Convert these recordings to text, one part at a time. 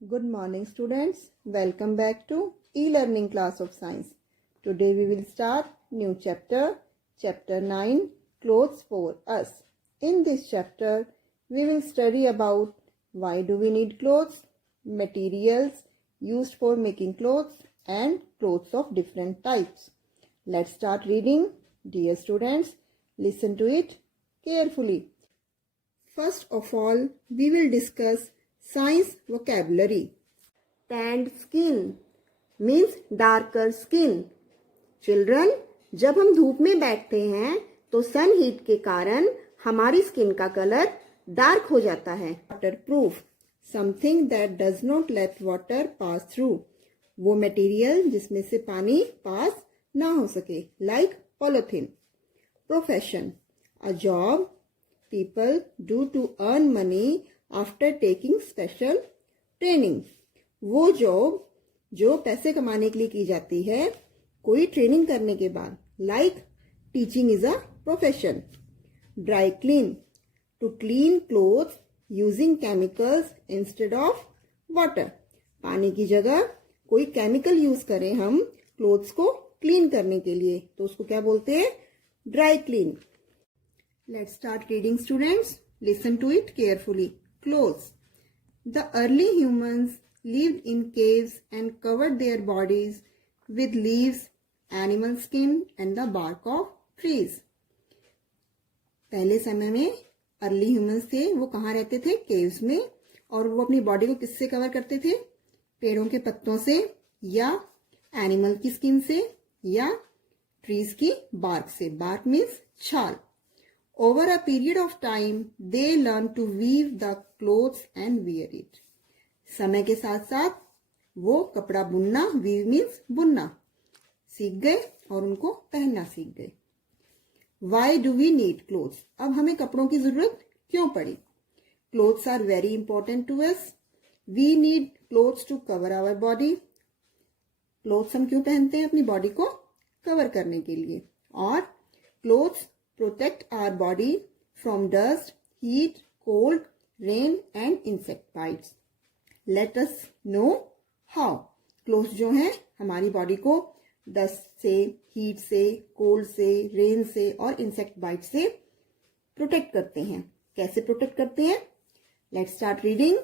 Good morning, students. Welcome back to e-learning class of science. Today we will start new chapter, chapter 9, clothes for us. In this chapter, we will study about why do we need clothes, materials used for making clothes and clothes of different types. Let's start reading. Dear students, listen to it carefully. First of all, we will discuss science vocabulary. Tanned skin means darker skin. Children, जब हम धूप में बैठते हैं तो सन heat के कारण हमारी स्किन का कलर डार्क हो जाता है. Waterproof, something that does not let water pass through. वो मटेरियल जिसमें से पानी पास ना हो सके, like polythene. Profession, a job people do to earn money after taking special training. वो जॉब जो पैसे कमाने के लिए की जाती है कोई ट्रेनिंग करने के बाद, like teaching is a profession. Dry clean, to clean clothes using chemicals instead of water. पानी की जगह कोई केमिकल यूज करें हम क्लोथ्स को क्लीन करने के लिए तो उसको क्या बोलते हैं? Dry clean. Let's start reading, students. Listen to it carefully. Clothes. The early humans lived in caves and covered their bodies with leaves, animal skin and the bark of trees. पहले समय में अर्ली ह्यूमंस थे, वो कहाँ रहते थे? Caves में. और वो अपनी बॉडी को किससे कवर करते थे? पेड़ों के पत्तों से या एनिमल की स्किन से या ट्रीज की बार्क से. बार्क मीन्स छाल. Over a period of time, they learn to weave the clothes and wear it. समय के साथ साथ वो कपड़ा बुनना, weave means बुनना, सीख गए और उनको पहनना सीख गए. Why do we need clothes? अब हमें कपड़ों की जरूरत क्यों पड़ी? Clothes are very important to us. We need clothes to cover our body. Clothes हम क्यों पहनते हैं? अपनी बॉडी को कवर करने के लिए. और clothes protect our body from dust, heat, cold, rain and insect bites. Let us know how. Clothes जो हैं हमारी बॉडी को डस्ट से, हीट से, कोल्ड से, रेन से और इंसेक्ट बाइट से प्रोटेक्ट करते हैं. कैसे प्रोटेक्ट करते हैं? Let's start reading.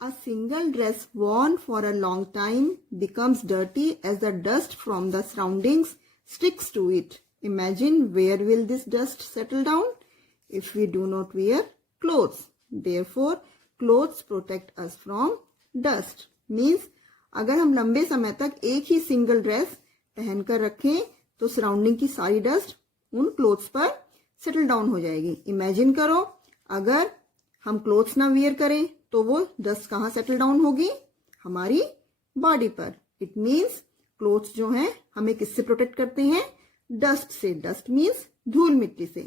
A single dress worn for a long time becomes dirty as the dust from the surroundings sticks to it. Imagine where will this dust settle down if we do not wear clothes. Therefore, clothes protect us from dust. Means अगर हम लंबे समय तक एक ही single dress पहनकर रखें तो surrounding की सारी डस्ट उन क्लोथ्स पर सेटल डाउन हो जाएगी. इमेजिन करो अगर हम क्लोथ्स ना वियर करें तो वो डस्ट कहाँ सेटल डाउन होगी? हमारी बॉडी पर. इट मीन्स क्लोथ्स जो हैं हमें किससे प्रोटेक्ट करते हैं? डस्ट से. डस्ट मीन्स धूल मिट्टी से.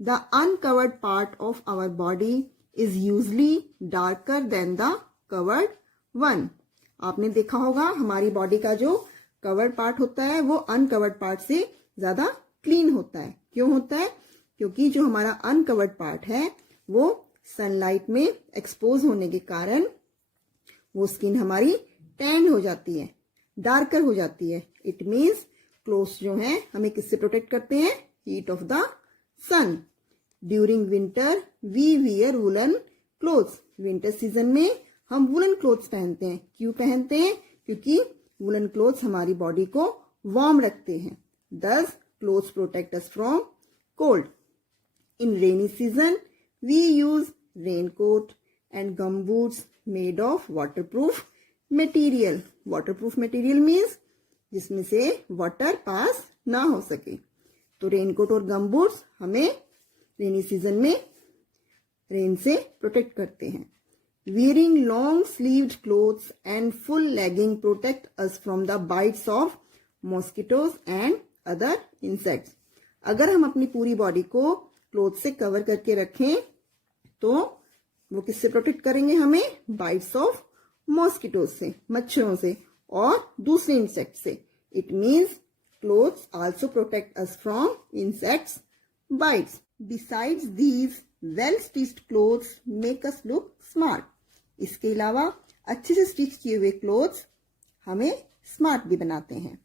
The uncovered part of our body is usually darker than the covered one. आपने देखा होगा हमारी बॉडी का जो कवर्ड पार्ट होता है वो अनकवर्ड पार्ट से ज्यादा क्लीन होता है. क्यों होता है? क्योंकि जो हमारा अनकवर्ड पार्ट है वो सनलाइट में एक्सपोज होने के कारण वो स्किन हमारी टैन हो जाती है, डार्कर हो जाती है. इट मीन्स क्लोथ्स जो हैं हमें किससे प्रोटेक्ट करते हैं? Heat of the sun. During winter we wear woollen clothes. Winter season में हम वुलन क्लोथ्स पहनते हैं. क्यों पहनते हैं? क्योंकि वुलन क्लोथ्स हमारी बॉडी को वार्म रखते हैं. These clothes protect us from cold. In rainy season we use raincoat and gum boots made of waterproof material. Waterproof material means जिसमें से वाटर पास ना हो सके. तो रेनकोट और गम बूट्स हमें रेनी सीजन में रेन से प्रोटेक्ट करते हैं. Wearing long sleeved clothes and full legging protect us from the bites of mosquitoes and other insects. अगर हम अपनी पूरी बॉडी को क्लोथ से कवर करके रखें तो वो किससे प्रोटेक्ट करेंगे हमें? बाइट्स ऑफ मॉस्किटोज से, मच्छरों से और दूसरे इंसेक्ट से. It means clothes also protect us from insects bytes. Besides these well stitched clothes make us look smart. इसके अलावा अच्छे से स्टिच किए हुए क्लोथ्स हमें स्मार्ट भी बनाते हैं.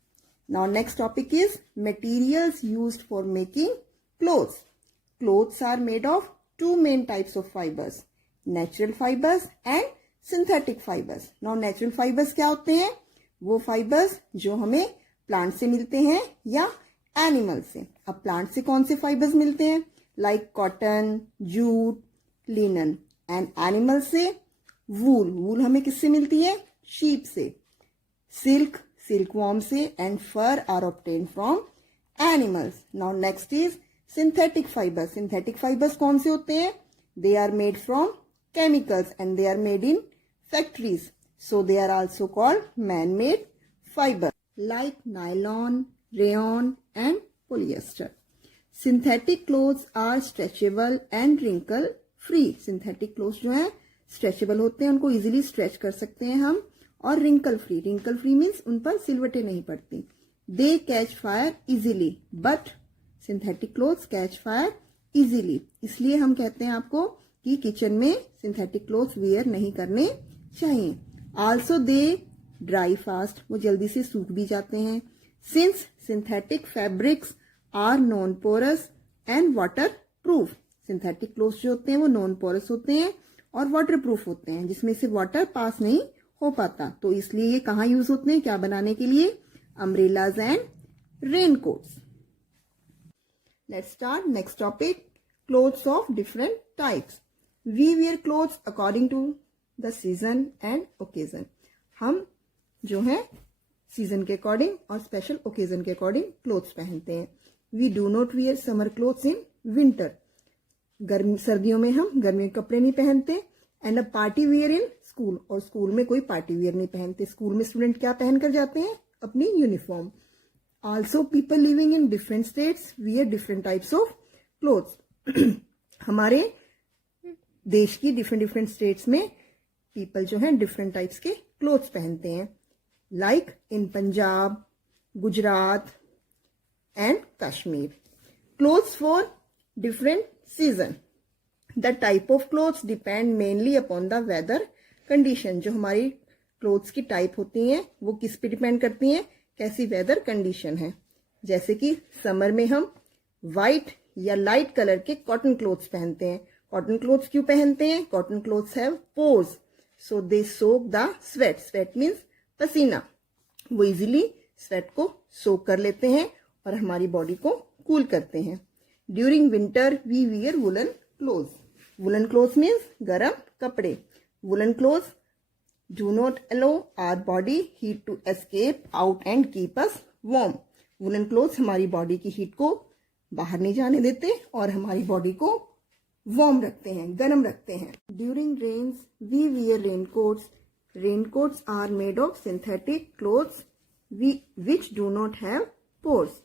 Now next topic is materials used for making clothes. Clothes are made of two main types of fibers, natural fibers and synthetic fibers. Now natural fibers क्या होते हैं? वो fibers जो हमें प्लांट से मिलते हैं या एनिमल से. अब प्लांट से कौन से फाइबर्स मिलते हैं? Like cotton, jute, linen. And animal से वूल. वूल हमें किससे मिलती है? शीप से. सिल्क, सिल्कवॉर्म से. And fur are obtain from animals. Now next is synthetic fibres. Synthetic fibres कौन से होते हैं? They are made from chemicals and they are made in factories, so they are also called man made fibre like nylon, rayon and polyester. Synthetic clothes are stretchable and wrinkle free. Synthetic clothes जो हैं stretchable होते हैं, उनको easily stretch कर सकते हैं हम. और wrinkle free. Wrinkle free means उन पर सिलवटें नहीं पड़ती. They catch fire easily, but synthetic clothes catch fire easily. इसलिए हम कहते हैं आपको कि किचन में सिंथेटिक क्लोथ्स वियर नहीं करने चाहिए. Also they dry fast. वो जल्दी से सूख भी जाते हैं. Since synthetic fabrics are non porous and waterproof. Synthetic clothes जो होते हैं वो नॉन पोरस होते हैं और वाटर प्रूफ होते हैं, जिसमें से वाटर पास नहीं हो पाता. तो इसलिए ये कहाँ यूज होते हैं? क्या बनाने के लिए? Umbrellas and raincoats. Let's start next topic. Clothes of different types. We wear clothes according to the season and occasion. हम जो है सीजन के अकॉर्डिंग और स्पेशल ओकेजन के अकॉर्डिंग क्लोथ्स पहनते हैं. We do not wear summer clothes in winter. सर्दियों में हम गर्मी के कपड़े नहीं पहनते. And a party wear in school. और स्कूल में कोई पार्टी वेयर नहीं पहनते. स्कूल में स्टूडेंट क्या पहन कर जाते हैं? अपनी uniform. Also, people living in different states wear different types of clothes. हमारे देश की डिफरेंट स्टेट्स में पीपल जो हैं डिफरेंट टाइप्स के क्लोथ्स पहनते हैं. Like in Punjab, Gujarat and Kashmir. Clothes for different season. The type of clothes depend mainly upon the weather condition. जो हमारी क्लोथ्स की टाइप होती हैं वो किस पे डिपेंड करती हैं? कैसी वेदर कंडीशन है. जैसे कि समर में हम वाइट या लाइट कलर के कॉटन क्लोथ्स पहनते हैं. कॉटन क्लोथ्स क्यों पहनते हैं? Cotton clothes have pores, so they soak the sweat. Sweat means पसीना. वो इजीली स्वेट को सोक कर लेते हैं और हमारी बॉडी को कूल करते हैं. During winter we wear woollen clothes. Woollen clothes means गर्म कपड़े. Woollen clothes do not allow our body heat to escape out and keep us warm. Woollen clothes हमारी बॉडी की हीट को बाहर नहीं जाने देते और हमारी बॉडी को वार्म रखते हैं, गर्म रखते हैं. During rains we wear raincoats. Raincoats are made of synthetic clothes which do not have pores.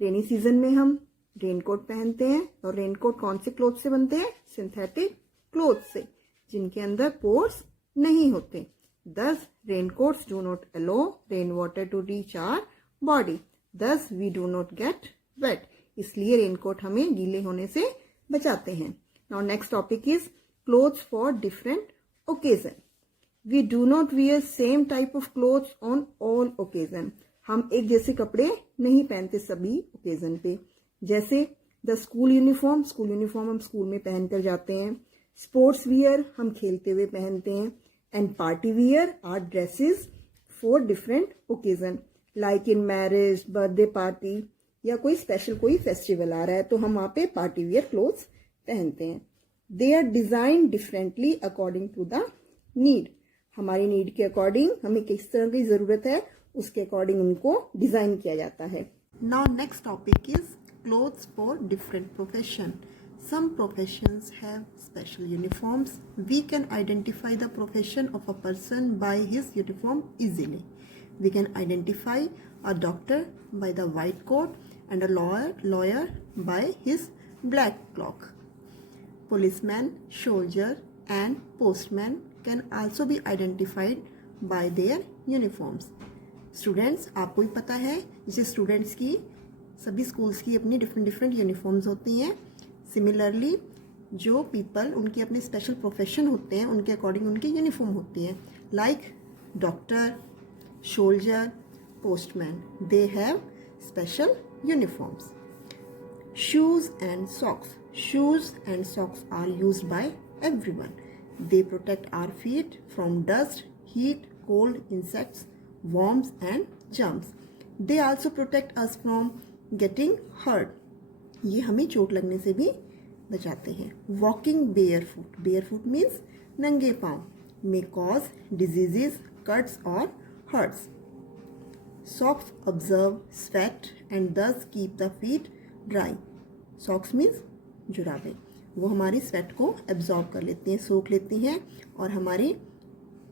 Rainy season में हम रेनकोट पहनते हैं. और रेनकोट कौन से क्लोथ से बनते हैं? सिंथेटिक क्लोथ से, जिनके अंदर पोर्स नहीं होते. Thus, raincoats do not allow rainwater to reach our body. Thus, we do not get wet. इसलिए रेनकोट हमें गीले होने से बचाते हैं. Now, next topic is clothes for different occasion. We do not wear same type of clothes on all occasion. हम एक जैसे कपड़े नहीं पहनते सभी ओकेजन पे. जैसे the school uniform. School uniform हम स्कूल में पहन कर जाते हैं. स्पोर्ट्स वियर हम खेलते हुए पहनते हैं. And party wear are dresses for different occasion, like in marriage, birthday party या कोई स्पेशल कोई फेस्टिवल आ रहा है तो हम वहाँ पे पार्टी वियर क्लोथ्स पहनते हैं. They are design differently according to the need. हमारी नीड के अकॉर्डिंग हमें किस तरह की जरूरत है उसके अकॉर्डिंग उनको डिजाइन किया जाता है. Now next topic is clothes for different profession. Some professions have special uniforms. We can identify the profession of a person by his uniform easily. We can identify a doctor by the white coat and a lawyer by his black cloak. Policeman, soldier and postman can also be identified by their uniforms. Students, आपको भी पता है जैसे students की सभी schools की अपनी different uniforms होती हैं. सिमिलरली जो पीपल उनके अपने स्पेशल प्रोफेशन होते हैं उनके अकॉर्डिंग उनकी यूनिफॉर्म होती है. like doctor, soldier, postman. They have special uniforms. Shoes and socks. Shoes and socks are used by everyone. They protect our feet from dust, heat, cold, insects, worms and germs. They also protect us from getting hurt. ये हमें चोट लगने से भी बचाते हैं. Walking barefoot. Barefoot means नंगे पाँव. May cause diseases, cuts or hurts. Socks absorb sweat and thus keep the feet dry. Socks means जुराबे. वो हमारी स्वेट को एब्जॉर्ब कर लेती हैं, सोख लेती हैं और हमारी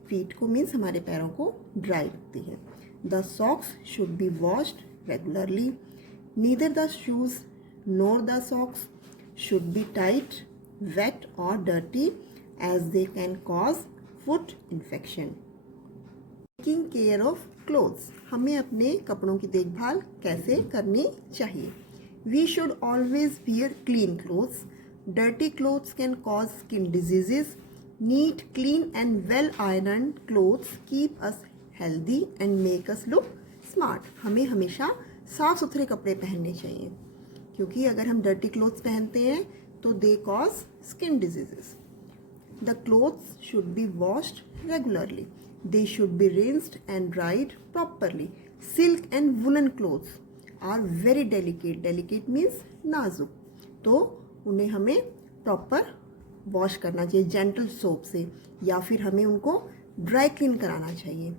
फीट को मीन्स हमारे पैरों को ड्राई रखती हैं. The socks should be washed regularly. Neither the shoes nor the socks should be tight, wet और dirty as they can cause foot infection. Taking care of clothes. हमें अपने कपड़ों की देखभाल कैसे करनी चाहिए. We should always wear clean clothes. Dirty clothes can cause skin diseases. Neat, clean and well ironed clothes keep us healthy and make us look smart. हमें हमेशा साफ सुथरे कपड़े पहनने चाहिए क्योंकि अगर हम डर्टी क्लोथ्स पहनते हैं तो they cause skin diseases. The clothes should be washed regularly. They should be rinsed and dried properly. Silk and woolen clothes are very delicate. Delicate means नाजुक. तो उन्हें हमें प्रॉपर वॉश करना चाहिए जेंटल सोप से या फिर हमें उनको ड्राई क्लीन कराना चाहिए.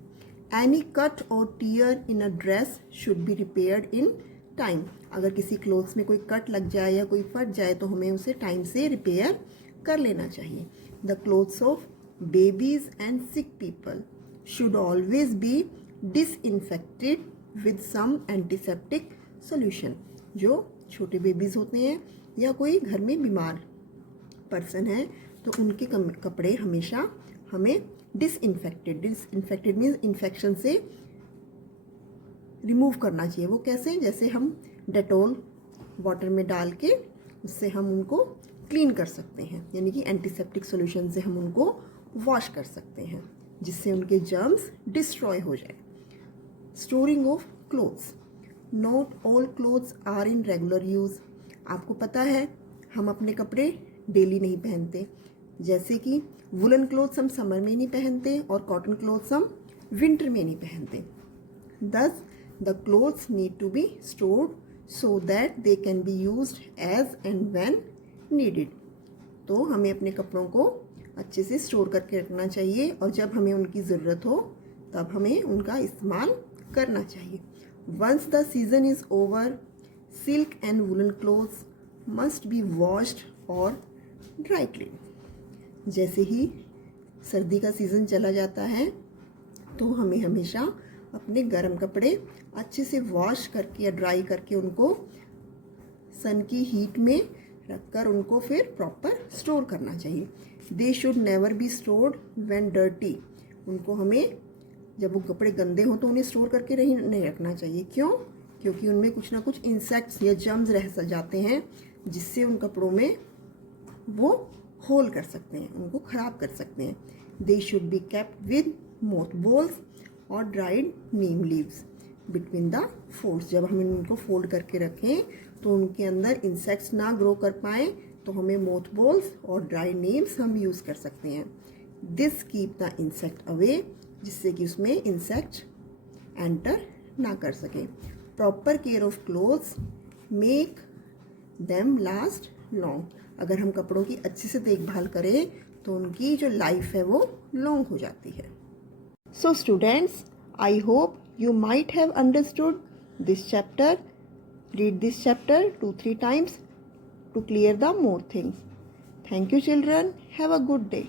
एनी कट और tier in a dress should be repaired in time. अगर किसी क्लोथ्स में कोई कट लग जाए या कोई फट जाए तो हमें उसे टाइम से रिपेयर कर लेना चाहिए. The clothes of babies and sick people should always be disinfected with some antiseptic solution. जो छोटे बेबीज़ होते हैं या कोई घर में बीमार पर्सन है तो उनके कपड़े हमेशा हमें डिसइंफेक्टेड मीन्स इन्फेक्शन से रिमूव करना चाहिए. वो कैसे? जैसे हम डेटोल वाटर में डाल के उससे हम उनको क्लीन कर सकते हैं, यानी कि एंटीसेप्टिक सॉल्यूशन से हम उनको वॉश कर सकते हैं जिससे उनके जर्म्स डिस्ट्रॉय हो जाए. Storing of clothes. Not all clothes are in regular use. आपको पता है हम अपने कपड़े डेली नहीं पहनते. जैसे कि वुलन क्लोथ्स हम समर में नहीं पहनते और कॉटन क्लोथ्स हम विंटर में नहीं पहनते. Thus the clothes need to be stored so that they can be used as and when needed. तो हमें अपने कपड़ों को अच्छे से स्टोर करके रखना चाहिए और जब हमें उनकी ज़रूरत हो तब हमें उनका इस्तेमाल करना चाहिए. Once the season is over, silk and woolen clothes must be washed or dry cleaned. जैसे ही सर्दी का सीज़न चला जाता है तो हमें हमेशा अपने गर्म कपड़े अच्छे से वॉश करके या ड्राई करके उनको सन की हीट में रखकर उनको फिर प्रॉपर स्टोर करना चाहिए. They should never be stored when dirty. उनको हमें जब वो कपड़े गंदे हों तो उन्हें स्टोर करके नहीं रखना चाहिए. क्यों? क्योंकि उनमें कुछ ना कुछ इंसेक्ट्स या जर्म्स रह जाते हैं जिससे उन कपड़ों में वो होल कर सकते हैं, उनको ख़राब कर सकते हैं. They should be kept with mothballs और dried neem leaves between the folds. जब हम उनको फोल्ड करके रखें तो उनके अंदर इंसेक्ट्स ना ग्रो कर पाएँ तो हमें मोथबॉल्स और ड्राई नीम्स हम यूज़ कर सकते हैं. This keep the insect away, जिससे कि उसमें इंसेक्ट एंटर ना कर सके. Proper care of clothes make them last long. अगर हम कपड़ों की अच्छे से देखभाल करें तो उनकी जो लाइफ है वो लॉन्ग हो जाती है. So students, I hope you might have understood this chapter. Read this chapter 2-3 times to clear the more things. Thank you children. Have a good day.